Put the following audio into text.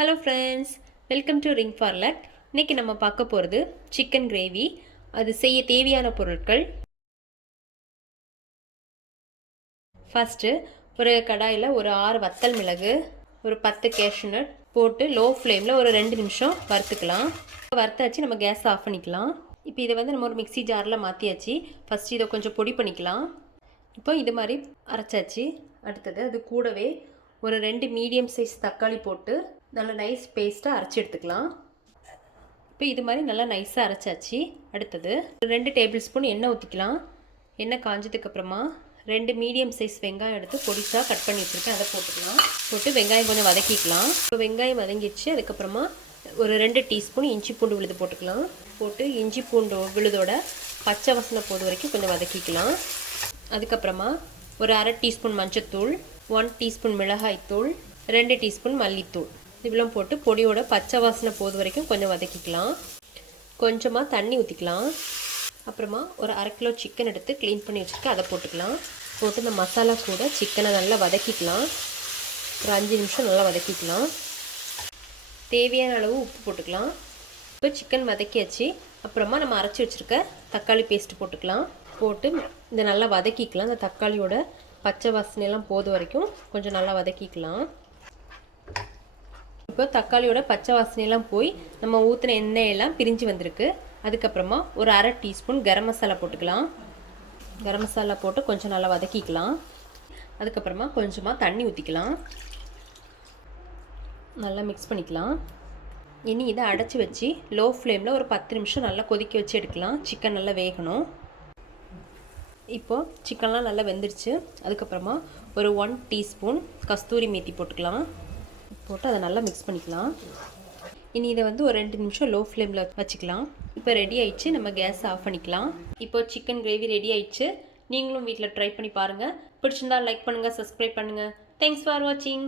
Hello friends, welcome to ring for luck. இன்றைக்கி நம்ம பார்க்க போகிறது சிக்கன் கிரேவி. அது செய்ய தேவையான பொருட்கள். ஃபஸ்ட்டு ஒரு கடாயில் ஒரு 6 வத்தல் மிளகு, ஒரு 10 கேஷ்யூ நட் போட்டு லோ ஃப்ளேமில் ஒரு 2 நிமிஷம் வறுத்துக்கலாம். வறுத்தாச்சு, நம்ம கேஸ் ஆஃப் பண்ணிக்கலாம். இப்போ இதை நம்ம ஒரு மிக்சி ஜாரில் மாற்றியாச்சு. ஃபஸ்ட்டு இதை கொஞ்சம் பொடி பண்ணிக்கலாம். இப்போ இது மாதிரி அரைச்சாச்சு. அடுத்தது அது கூடவே ஒரு 2 மீடியம் சைஸ் தக்காளி போட்டு நல்லா நைஸ் பேஸ்ட்டாக அரைச்சி எடுத்துக்கலாம். இப்போ இது மாதிரி நல்லா நைஸாக அரைச்சாச்சு. அடுத்தது 2 டேபிள் ஸ்பூன் எண்ணெய் ஊற்றிக்கலாம். எண்ணெய் காஞ்சதுக்கப்புறமா 2 மீடியம் சைஸ் வெங்காயம் எடுத்து பொடிசாக கட் பண்ணி வச்சுருக்கேன், அதை போட்டுக்கலாம். போட்டு வெங்காயம் கொஞ்சம் வதக்கிக்கலாம். இப்போ வெங்காயம் வதங்கிடுச்சு. அதுக்கப்புறமா ஒரு 2 டீஸ்பூன் இஞ்சி பூண்டு விழுது போட்டுக்கலாம். போட்டு இஞ்சி பூண்டு விழுதோட பச்சை வாசனை போது வரைக்கும் கொஞ்சம் வதக்கிக்கலாம். அதுக்கப்புறமா ஒரு 1/2 டீஸ்பூன் மஞ்சத்தூள், 1 டீஸ்பூன் மிளகாய்த்தூள், 2 டீஸ்பூன் மல்லித்தூள் இவ்வளோ போட்டு பொடியோட பச்சை வாசனை போது வரைக்கும் கொஞ்சம் வதக்கிக்கலாம். கொஞ்சமாக தண்ணி ஊற்றிக்கலாம். அப்புறமா ஒரு 1/2 கிலோ சிக்கன் எடுத்து க்ளீன் பண்ணி வச்சுருக்கேன், அதை போட்டுக்கலாம். போட்டு இந்த மசாலா கூட சிக்கனை நல்லா வதக்கிக்கலாம். ஒரு 5 நிமிஷம் நல்லா வதக்கிக்கலாம். தேவையான அளவு உப்பு போட்டுக்கலாம். இப்போ சிக்கன் வதக்கியாச்சு. அப்புறமா நம்ம அரைச்சி வச்சுருக்க தக்காளி பேஸ்ட்டு போட்டுக்கலாம். போட்டு இதை நல்லா வதக்கிக்கலாம். இந்த தக்காளியோட பச்சை வாசனையெல்லாம் போது வரைக்கும் கொஞ்சம் நல்லா வதக்கிக்கலாம். இப்போ தக்காளியோட பச்சை வாசனையெல்லாம் போய் நம்ம ஊற்றின எண்ணெயெல்லாம் பிரிஞ்சு வந்திருக்கு. அதுக்கப்புறமா ஒரு 1/2 டீஸ்பூன் கரம் மசாலா போட்டுக்கலாம். கரம் மசாலா போட்டு கொஞ்சம் நல்லா வதக்கிக்கலாம். அதுக்கப்புறமா கொஞ்சமாக தண்ணி ஊற்றிக்கலாம். நல்லா மிக்ஸ் பண்ணிக்கலாம். இனி இதை அடைச்சி வச்சு லோ ஃப்ளேமில் ஒரு 10 நிமிஷம் நல்லா கொதிக்க வச்சு எடுக்கலாம். சிக்கன் நல்லா வேகணும். இப்போது சிக்கன்லாம் நல்லா வெந்துருச்சு. அதுக்கப்புறமா ஒரு 1 டீஸ்பூன் கஸ்தூரி மேத்தி போட்டுக்கலாம். போட்டு அதை நல்லா மிக்ஸ் பண்ணிக்கலாம். இனி இதை ஒரு 2 நிமிஷம் லோ ஃப்ளேமில் வச்சுக்கலாம். இப்போ ரெடி ஆயிடுச்சு. நம்ம கேஸ் ஆஃப் பண்ணிக்கலாம். இப்போ சிக்கன் கிரேவி ரெடி ஆயிடுச்சு. நீங்களும் வீட்டில் ட்ரை பண்ணி பாருங்கள். பிடிச்சிருந்தா லைக் பண்ணுங்கள், சப்ஸ்கிரைப் பண்ணுங்கள். தேங்க்ஸ் ஃபார் வாட்சிங்.